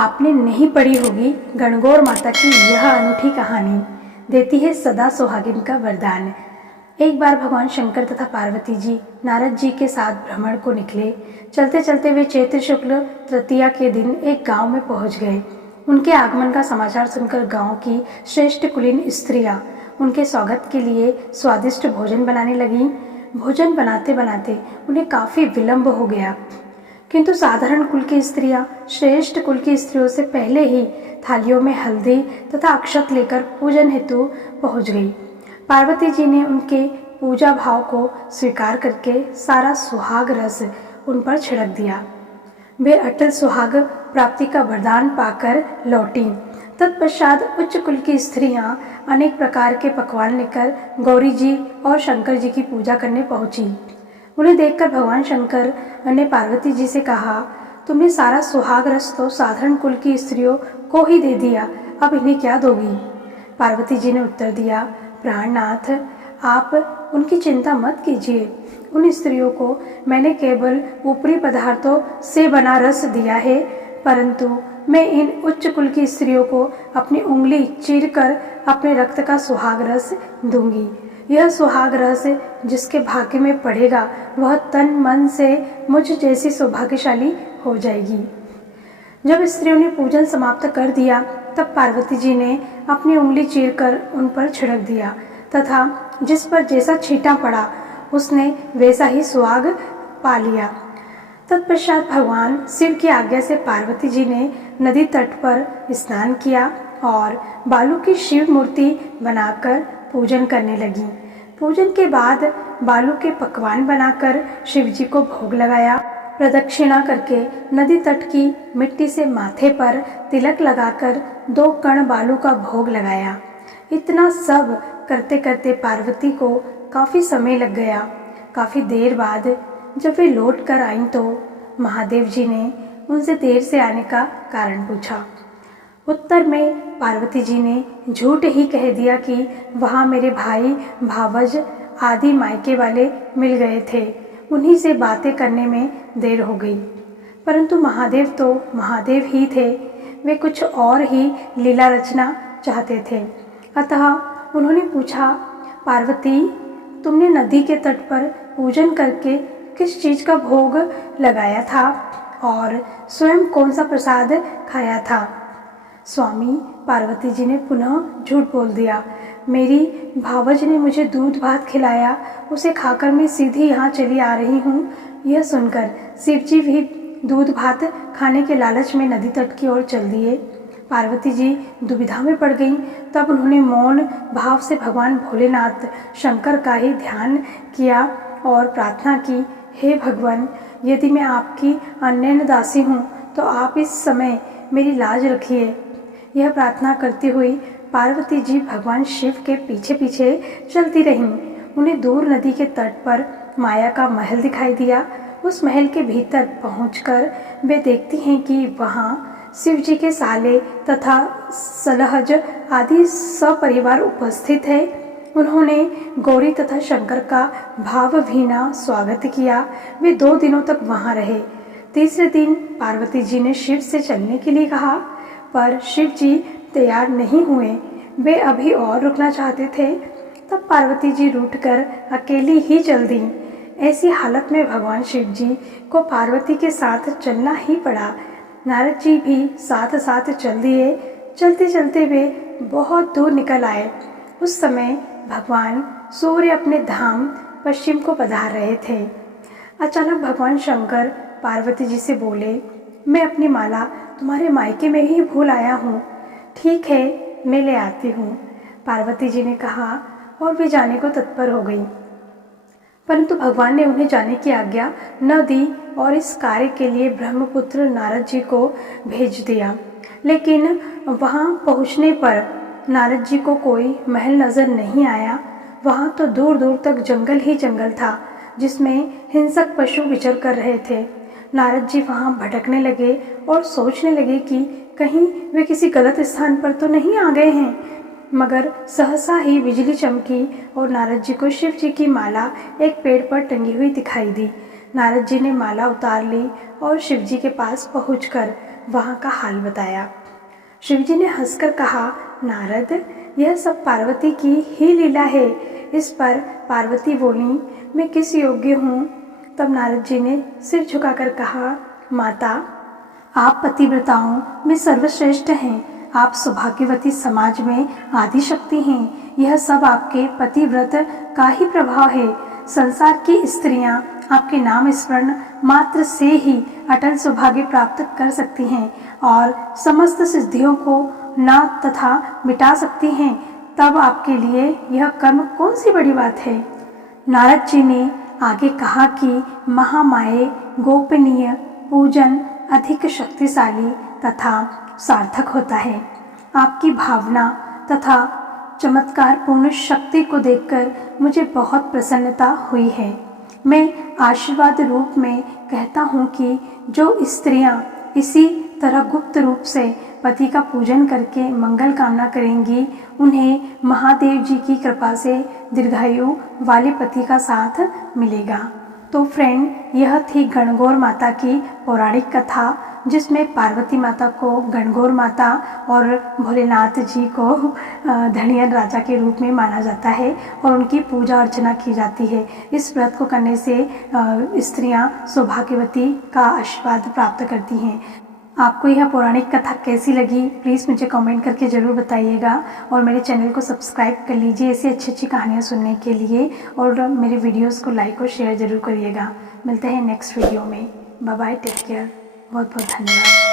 आपने नहीं पढ़ी होगी गणगौर माता की यह अनूठी कहानी, देती है सदा सुहागिन का वरदान। एक बार भगवान शंकर तथा पार्वती जी नारद जी के साथ भ्रमण को निकले। चलते चलते वे चैत्र शुक्ल तृतीया के दिन एक गांव में पहुंच गए। उनके आगमन का समाचार सुनकर गांव की श्रेष्ठ कुलीन स्त्रियां उनके स्वागत के लिए स्वादिष्ट भोजन बनाने लगीं। भोजन बनाते बनाते उन्हें काफ़ी विलंब हो गया, किंतु साधारण कुल की स्त्रियां श्रेष्ठ कुल की स्त्रियों से पहले ही थालियों में हल्दी तथा अक्षत लेकर पूजन हेतु पहुंच गई। पार्वती जी ने उनके पूजा भाव को स्वीकार करके सारा सुहाग रस उन पर छिड़क दिया। वे अटल सुहाग प्राप्ति का वरदान पाकर लौटी। तत्पश्चात उच्च कुल की स्त्रियां अनेक प्रकार के पकवान लेकर गौरी जी और शंकर जी की पूजा करने पहुंची। उन्हें देखकर भगवान शंकर ने पार्वती जी से कहा, तुमने सारा सुहाग रस तो साधारण कुल की स्त्रियों को ही दे दिया, अब इन्हें क्या दोगी? पार्वती जी ने उत्तर दिया, प्राणनाथ, आप उनकी चिंता मत कीजिए। उन स्त्रियों को मैंने केवल ऊपरी पदार्थों से बना रस दिया है, परंतु मैं इन उच्च कुल की स्त्रियों को अपनी उंगली चीरकर अपने रक्त का सुहाग रस दूंगी। यह सुहाग रस जिसके भाग्य में पड़ेगा वह तन मन से मुझ जैसी सौभाग्यशाली हो जाएगी। जब स्त्रियों ने पूजन समाप्त कर दिया तब पार्वती जी ने अपनी उंगली चीरकर उन पर छिड़क दिया तथा जिस पर जैसा छींटा पड़ा उसने वैसा ही सुहाग पा लिया। तत्पश्चात भगवान शिव की आज्ञा से पार्वती जी ने नदी तट पर स्नान किया और बालू की शिव मूर्ति बनाकर पूजन करने लगी। पूजन के बाद बालू के पकवान बनाकर शिव जी को भोग लगाया। प्रदक्षिणा करके नदी तट की मिट्टी से माथे पर तिलक लगाकर 2 कण बालू का भोग लगाया। इतना सब करते करते पार्वती को काफ़ी समय लग गया। काफ़ी देर बाद जब वे लौट कर आईं तो महादेव जी ने उनसे देर से आने का कारण पूछा। उत्तर में पार्वती जी ने झूठ ही कह दिया कि वहाँ मेरे भाई भावज आदि मायके वाले मिल गए थे, उन्हीं से बातें करने में देर हो गई। परंतु महादेव तो महादेव ही थे, वे कुछ और ही लीला रचना चाहते थे। अतः उन्होंने पूछा, पार्वती, तुमने नदी के तट पर पूजन करके किस चीज़ का भोग लगाया था और स्वयं कौन सा प्रसाद खाया था? स्वामी, पार्वती जी ने पुनः झूठ बोल दिया। मेरी भावज ने मुझे दूध भात खिलाया, उसे खाकर मैं सीधी यहाँ चली आ रही हूँ। यह सुनकर शिव जी भी दूध भात खाने के लालच में नदी तट की ओर चल दिए। पार्वती जी दुविधा में पड़ गईं। तब उन्होंने मौन भाव से भगवान भोलेनाथ शंकर का ही ध्यान किया और प्रार्थना की, हे भगवान, यदि मैं आपकी अनन्य दासी हूँ तो आप इस समय मेरी लाज रखिए। यह प्रार्थना करती हुई पार्वती जी भगवान शिव के पीछे पीछे चलती रहीं। उन्हें दूर नदी के तट पर माया का महल दिखाई दिया। उस महल के भीतर पहुंचकर वे देखती हैं कि वहाँ शिव जी के साले तथा सलहज आदि सपरिवार उपस्थित है। उन्होंने गौरी तथा शंकर का भावभीना स्वागत किया। वे 2 दिनों तक वहाँ रहे। तीसरे दिन पार्वती जी ने शिव से चलने के लिए कहा, पर शिव जी तैयार नहीं हुए। वे अभी और रुकना चाहते थे। तब पार्वती जी रूठकर अकेली ही चल दी। ऐसी हालत में भगवान शिव जी को पार्वती के साथ चलना ही पड़ा। नारद जी भी साथ साथ चल दिए। चलते चलते वे बहुत दूर निकल आए। उस समय भगवान सूर्य अपने धाम पश्चिम को पधार रहे थे। अचानक भगवान शंकर पार्वती जी से बोले, मैं अपनी माला तुम्हारे मायके में ही भूल आया हूँ, ठीक है, मैं ले आती हूँ। पार्वती जी ने कहा और वे जाने को तत्पर हो गई। परंतु भगवान ने उन्हें जाने की आज्ञा न दी और इस कार्य के लिए ब्रह्मपुत्र नारद जी को भेज दिया। लेकिन वहाँ पहुँचने पर नारद जी को कोई महल नज़र नहीं आया। वहाँ तो दूर दूर तक जंगल ही जंगल था, जिसमें हिंसक पशु विचर कर रहे थे। नारद जी वहाँ भटकने लगे और सोचने लगे कि कहीं वे किसी गलत स्थान पर तो नहीं आ गए हैं। मगर सहसा ही बिजली चमकी और नारद जी को शिव जी की माला एक पेड़ पर टंगी हुई दिखाई दी। नारद जी ने माला उतार ली और शिव जी के पास पहुंचकर वहाँ का हाल बताया। शिवजी ने हंसकर कहा, नारद, यह सब पार्वती की ही लीला है। इस पर पार्वती बोली, मैं किस योग्य हूँ? तब नारद जी ने सिर झुकाकर कहा, माता, आप पतिव्रताओं में सर्वश्रेष्ठ हैं। आप सौभाग्यवती समाज में आदि शक्ति हैं। यह सब आपके पतिव्रत का ही प्रभाव है। संसार की स्त्रियां आपके नाम स्मरण मात्र से ही अटल सौभाग्य प्राप्त कर सकती हैं और समस्त सिद्धियों को ना तथा मिटा सकती हैं। तब आपके लिए यह कर्म कौन सी बड़ी बात है? नारद जी ने आगे कहा कि महामाये गोपनीय पूजन अधिक शक्तिशाली तथा सार्थक होता है। आपकी भावना तथा चमत्कार पूर्ण शक्ति को देखकर मुझे बहुत प्रसन्नता हुई है। मैं आशीर्वाद रूप में कहता हूँ कि जो स्त्रियाँ इसी तरह गुप्त रूप से पति का पूजन करके मंगल कामना करेंगी, उन्हें महादेव जी की कृपा से दीर्घायु वाले पति का साथ मिलेगा। तो फ्रेंड, यह थी गणगौर माता की पौराणिक कथा, जिसमें पार्वती माता को गणगौर माता और भोलेनाथ जी को धनियन राजा के रूप में माना जाता है और उनकी पूजा अर्चना की जाती है। इस व्रत को करने से स्त्रियां सौभाग्यवती का आशीर्वाद प्राप्त करती हैं। आपको यह पौराणिक कथा कैसी लगी, प्लीज़ मुझे कमेंट करके ज़रूर बताइएगा और मेरे चैनल को सब्सक्राइब कर लीजिए ऐसी अच्छी अच्छी कहानियाँ सुनने के लिए, और मेरे वीडियोस को लाइक और शेयर ज़रूर करिएगा। मिलते हैं नेक्स्ट वीडियो में। बाय बाय, टेक केयर, बहुत बहुत धन्यवाद।